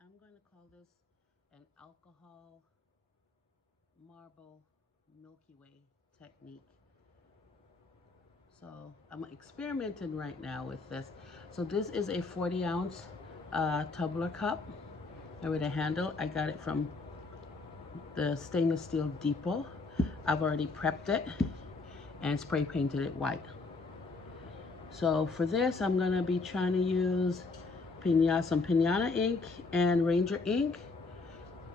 I'm going to call this an alcohol marble Milky Way technique. So I'm experimenting right now with this. So this is a 40-ounce tumbler cup with a handle. I got it from the stainless steel depot. I've already prepped it and spray painted it white. So for this, I'm gonna be trying to use some piñata ink and Ranger ink.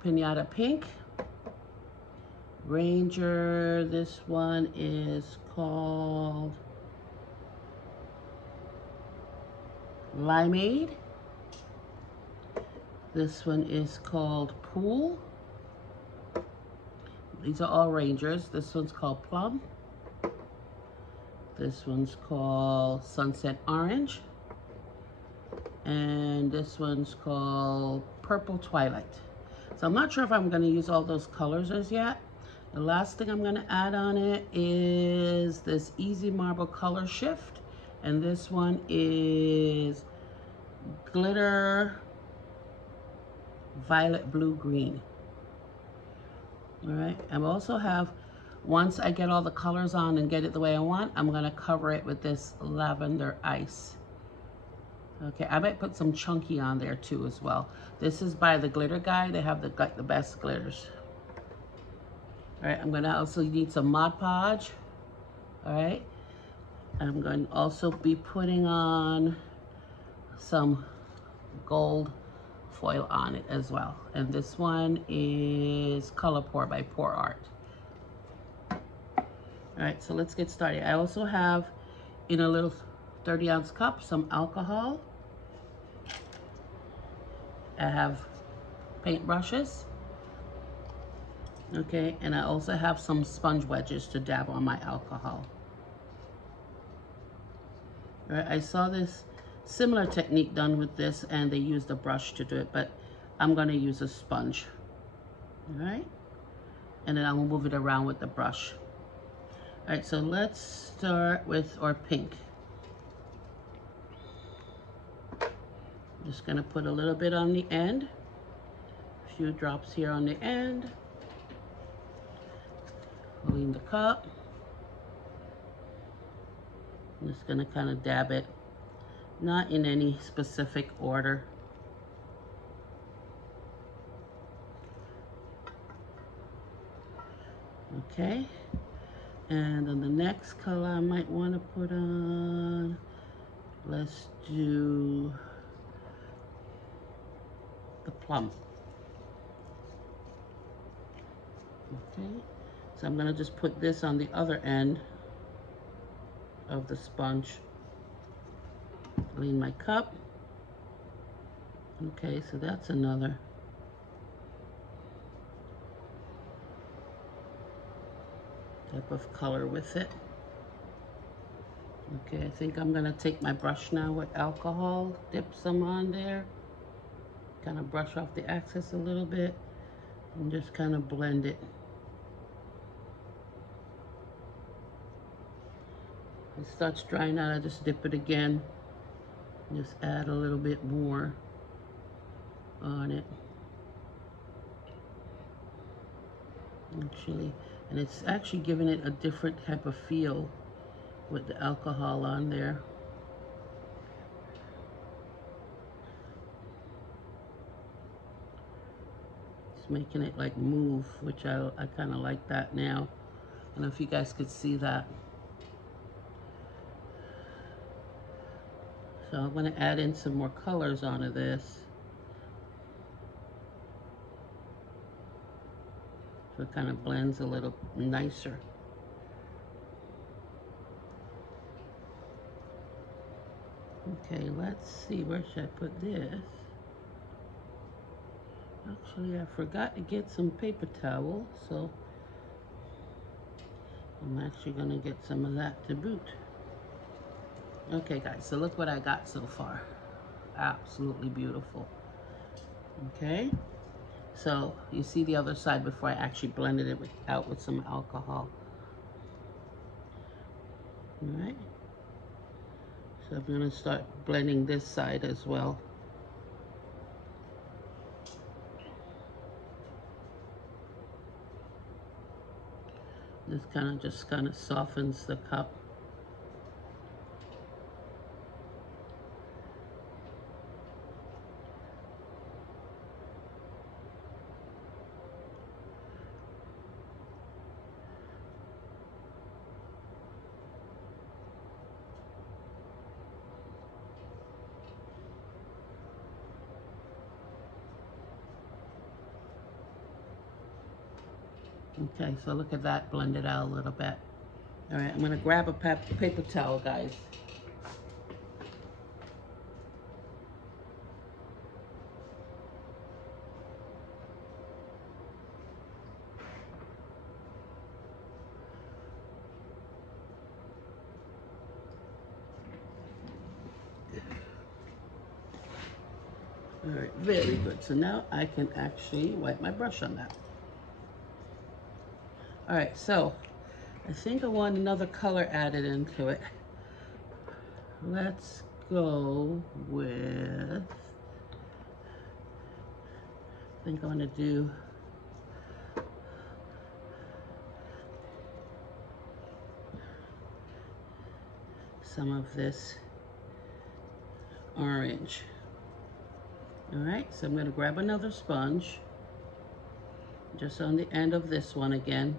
Piñata pink. Ranger, this one is called Limeade. This one is called Pool. These are all Rangers. This one's called Plum. This one's called Sunset Orange. And this one's called Purple Twilight. So I'm not sure if I'm going to use all those colors as yet. The last thing I'm going to add on it is this Easy Marble Color Shift. And this one is Glitter Violet Blue Green. All right, I also have, once I get all the colors on and get it the way I want, I'm going to cover it with this lavender ice. Okay, I might put some chunky on there too as well. This is by the glitter guy. They have the best glitters. All right, I'm gonna also need some Mod Podge. All right, I'm going to also be putting on some gold foil on it as well. And this one is Color Pour by Pour Art. All right, so let's get started. I also have in a little 30-ounce cup some alcohol. I have paint brushes, okay, and I also have some sponge wedges to dab on my alcohol. All right, I saw this similar technique done with this and they used a brush to do it, but I'm gonna use a sponge, all right? And then I will move it around with the brush. All right, so let's start with our pink. I'm just gonna put a little bit on the end, a few drops here on the end. Clean the cup. I'm just gonna kind of dab it, not in any specific order. Okay, and then the next color I might want to put on, let's do the plum. Okay, so I'm gonna just put this on the other end of the sponge. Clean my cup. Okay, so that's another. Type of color with it. Okay, I think I'm gonna take my brush now with alcohol, dip some on there, kind of brush off the excess a little bit, and just kind of blend it. It starts drying out, I just dip it again, just add a little bit more on it. Actually, and it's actually giving it a different type of feel with the alcohol on there. It's making it like move, which I kind of like that now. I don't know if you guys could see that. So I'm going to add in some more colors onto this. So it kind of blends a little nicer. Okay, let's see, where should I put this? Actually, I forgot to get some paper towel, so I'm actually gonna get some of that to boot. Okay guys, so look what I got so far. Absolutely beautiful. Okay, so you see the other side before I actually blended it out with some alcohol. All right, so I'm gonna start blending this side as well. This just kind of softens the cup. Okay, so look at that, blend it out a little bit. All right, I'm gonna grab a paper towel, guys. All right, very good. So now I can actually wipe my brush on that. All right, so I think I want another color added into it. Let's go with, I think I want to do some of this orange. All right, so I'm going to grab another sponge, just on the end of this one again.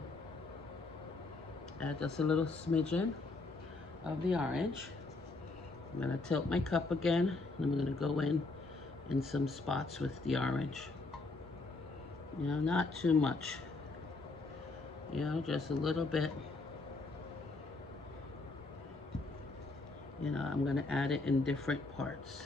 Add just a little smidgen of the orange. I'm going to tilt my cup again, and I'm going to go in some spots with the orange. You know, not too much. You know, just a little bit. You know, I'm going to add it in different parts.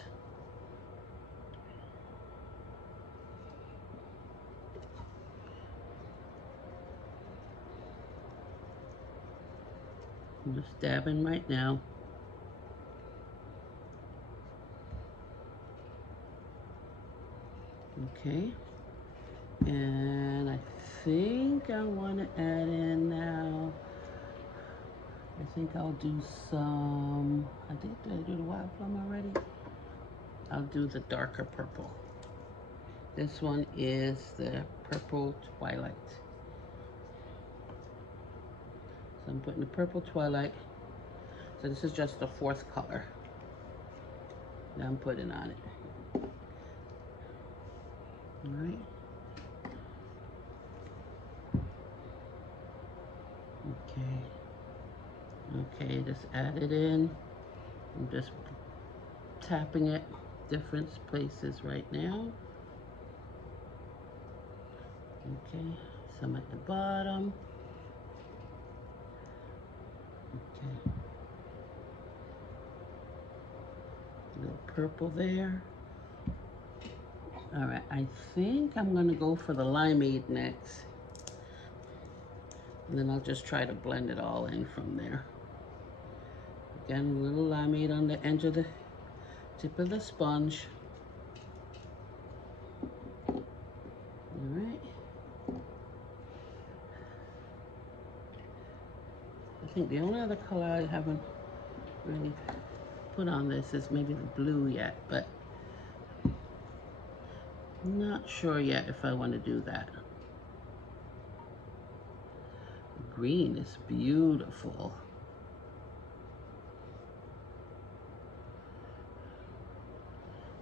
I'm just dabbing right now. Okay. And I think I want to add in now, I think I'll do some, did I do the wild plum already? I'll do the darker purple. This one is the purple Twilight. So I'm putting the purple Twilight. So this is just the 4th color that I'm putting on it. All right. Okay, just add it in. I'm just tapping it different places right now. Okay, some at the bottom. Okay. A little purple there. All right, I think I'm gonna go for the Limeade next. And then I'll just try to blend it all in from there. Again, a little Limeade on the edge of the tip of the sponge. All right. I think the only other color I haven't really put on this is maybe the blue yet, but I'm not sure yet if I want to do that. Green is beautiful.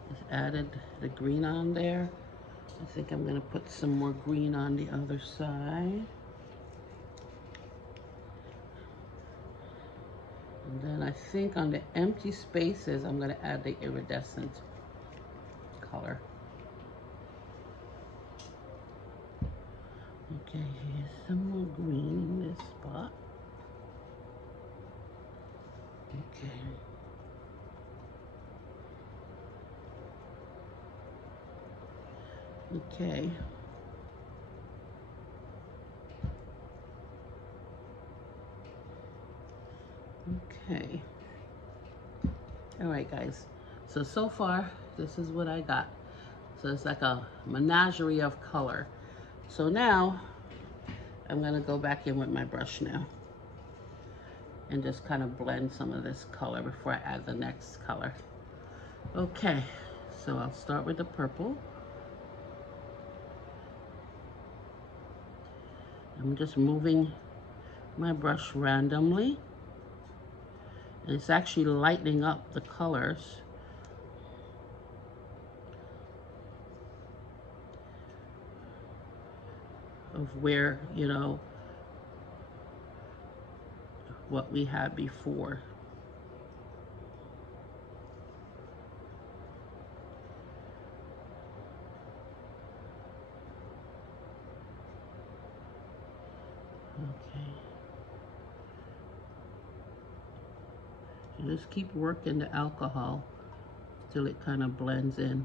Just added the green on there. I think I'm going to put some more green on the other side. And then I think on the empty spaces, I'm going to add the iridescent color. Okay, here's some more green in this spot. Okay. Okay. Okay. All right, guys. So far, this is what I got. So it's like a menagerie of color. So now, I'm gonna go back in with my brush now and just kind of blend some of this color before I add the next color. Okay, so I'll start with the purple. I'm just moving my brush randomly. And it's actually lightening up the colors. Of where, you know, what we had before. Okay. You just keep working the alcohol till it kind of blends in.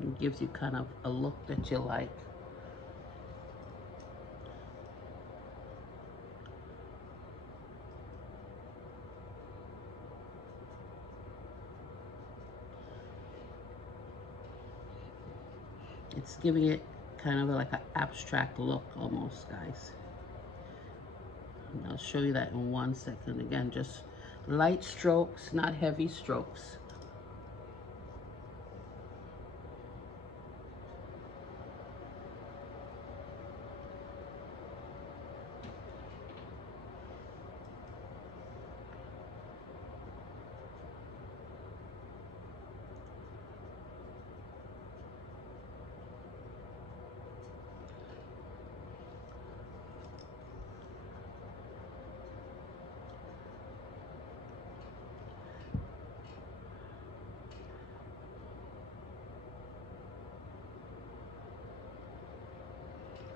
It gives you kind of a look that you like. It's giving it kind of like an abstract look almost, guys. And I'll show you that in 1 second. Again, just light strokes, not heavy strokes.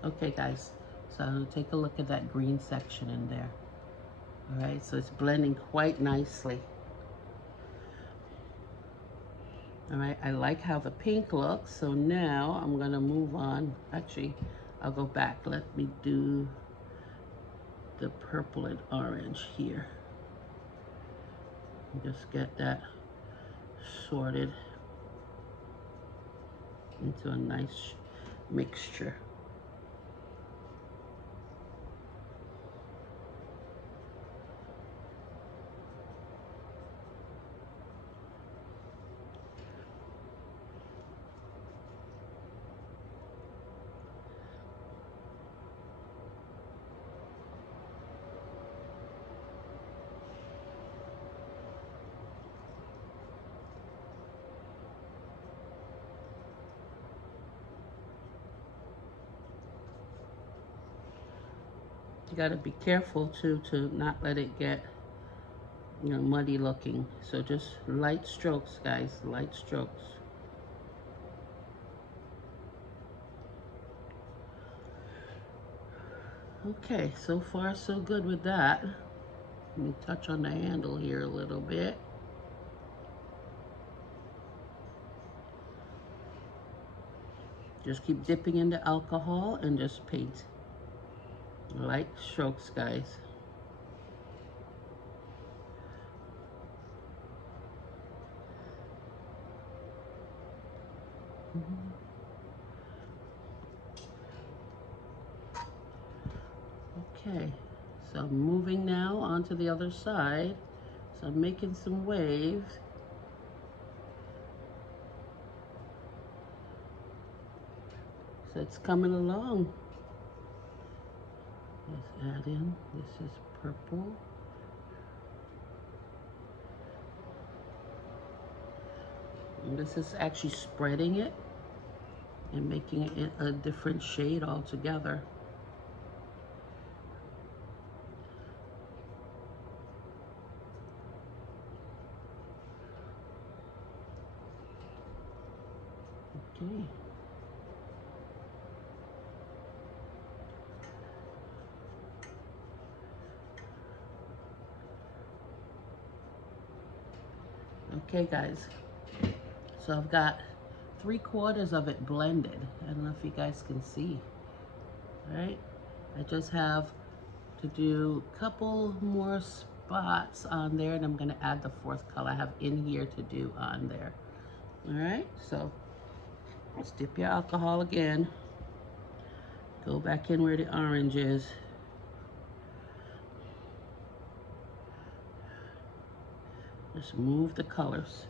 Okay guys, so I'm gonna take a look at that green section in there. All right, so it's blending quite nicely. All right, I like how the pink looks, so now I'm gonna move on. Actually, I'll go back. Let me do the purple and orange here. Just get that sorted into a nice mixture. You gotta be careful too to not let it get, you know, muddy looking. So just light strokes, guys, light strokes. Okay, so far so good with that. Let me touch on the handle here a little bit. Just keep dipping into alcohol and just paint. Light strokes, guys. Okay, so I'm moving now onto the other side. So I'm making some waves. So it's coming along. Let's add in, this is purple. And this is actually spreading it and making it a different shade altogether. Okay. Okay guys, so I've got 3/4 of it blended. I don't know if you guys can see, right? I just have to do a couple more spots on there and I'm gonna add the 4th color I have in here to do on there. All right, so let's dip your alcohol again. Go back in where the orange is. Just move the colors.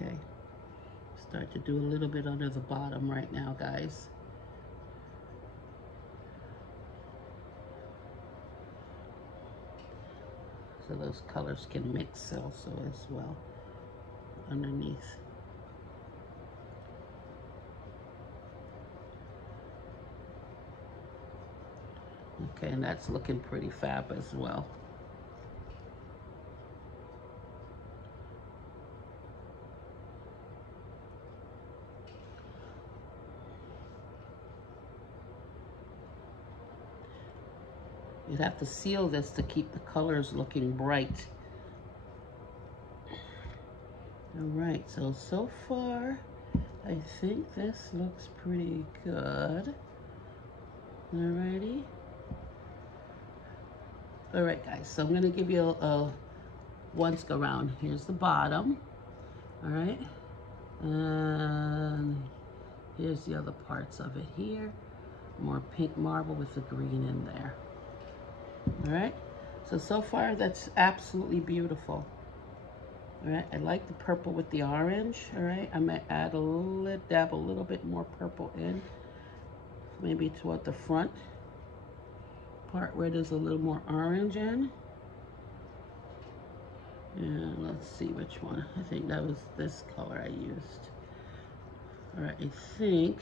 Okay. Start to do a little bit under the bottom right now, guys. So those colors can mix also as well underneath. Okay, and that's looking pretty fab as well. You'd have to seal this to keep the colors looking bright. All right, so far, I think this looks pretty good. Alrighty. All right, guys, so I'm gonna give you a once go round. Here's the bottom, all right? And here's the other parts of it here. More pink marble with the green in there. All right, so far that's absolutely beautiful. All right, I like the purple with the orange. All right, I might add a little, dab a little bit more purple in, maybe toward the front part where there's a little more orange in. And let's see which one. I think that was this color I used. All right, I think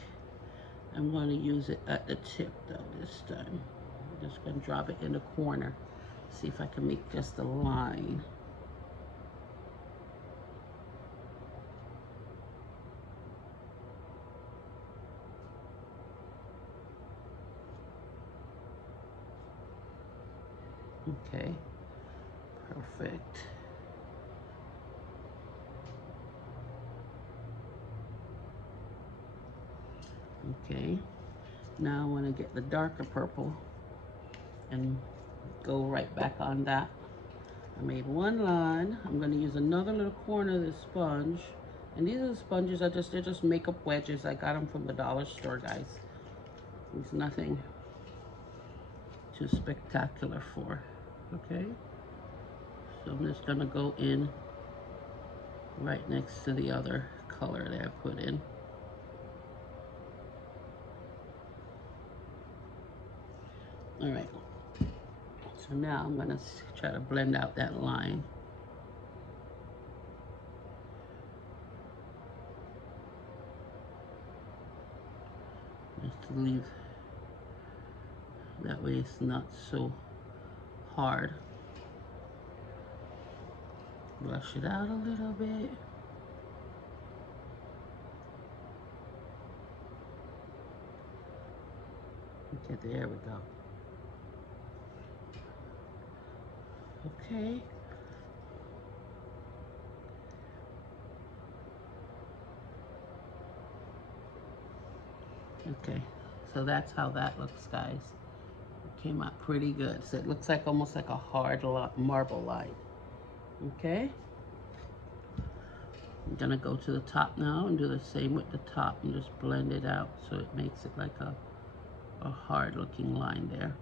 I'm going to use it at the tip though this time. I'm just going to drop it in the corner. See if I can make just a line. Okay, perfect. Okay, now I want to get the darker purple and go right back on that. I made one line. I'm going to use another little corner of the sponge. And these are the sponges, they're just makeup wedges. I got them from the dollar store, guys. There's nothing too spectacular for, okay? So I'm just going to go in right next to the other color that I put in. All right, so now I'm gonna try to blend out that line. Just to leave, that way it's not so hard. Brush it out a little bit. Okay, there we go. Okay. Okay, so that's how that looks, guys. It came out pretty good. So it looks like almost like a hard marble line. Okay. I'm gonna go to the top now and do the same with the top and just blend it out so it makes it like a hard looking line there.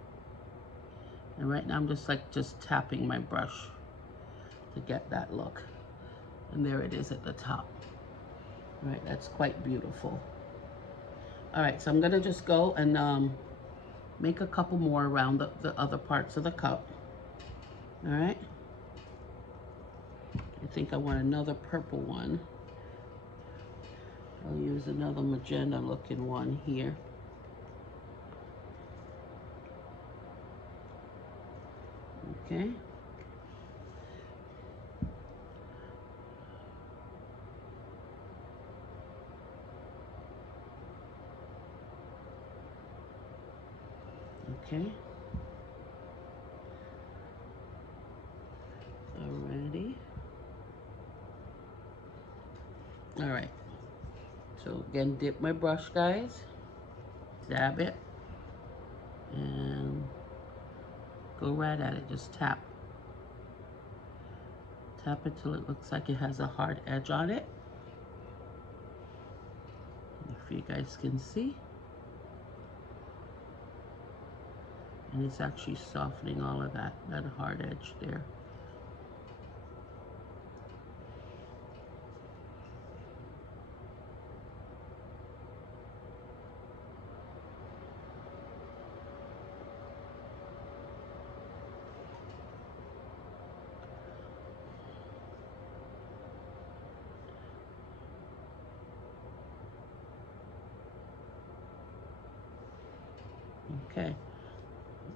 And right now I'm just tapping my brush to get that look. And there it is at the top. All right, that's quite beautiful. All right, so I'm gonna just go and make a couple more around the other parts of the cup. All right. I think I want another purple one. I'll use another magenta looking one here. Okay. Okay. Alrighty. All right. So again, dip my brush, guys. Dab it. And go right at it. Just tap. Tap it till it looks like it has a hard edge on it. If you guys can see. And it's actually softening all of that hard edge there. Okay,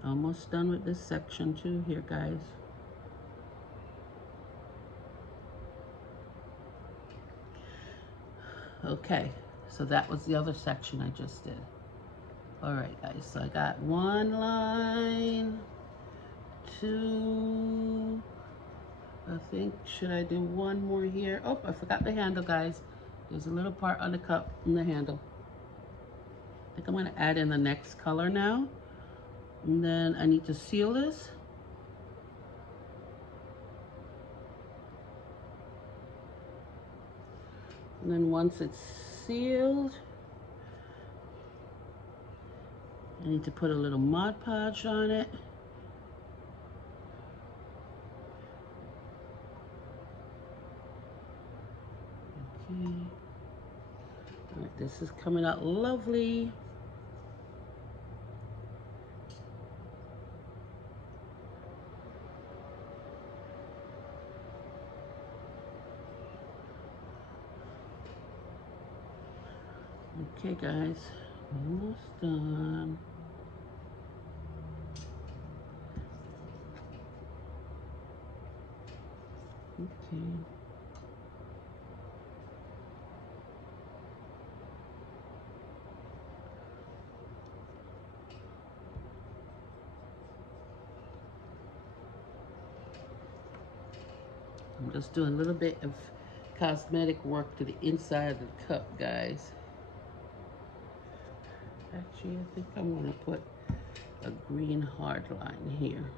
almost done with this section too here, guys. Okay, so that was the other section I just did. All right, guys, so I got one line, two, I think, should I do one more here? Oh, I forgot the handle, guys. There's a little part on the cup in the handle. I think I'm gonna add in the next color now. And then I need to seal this. And then once it's sealed, I need to put a little Mod Podge on it. Okay. All right, this is coming out lovely. Okay, guys, almost done. Okay. I'm just doing a little bit of cosmetic work to the inside of the cup, guys. Actually, I think I'm gonna put a green hard line here.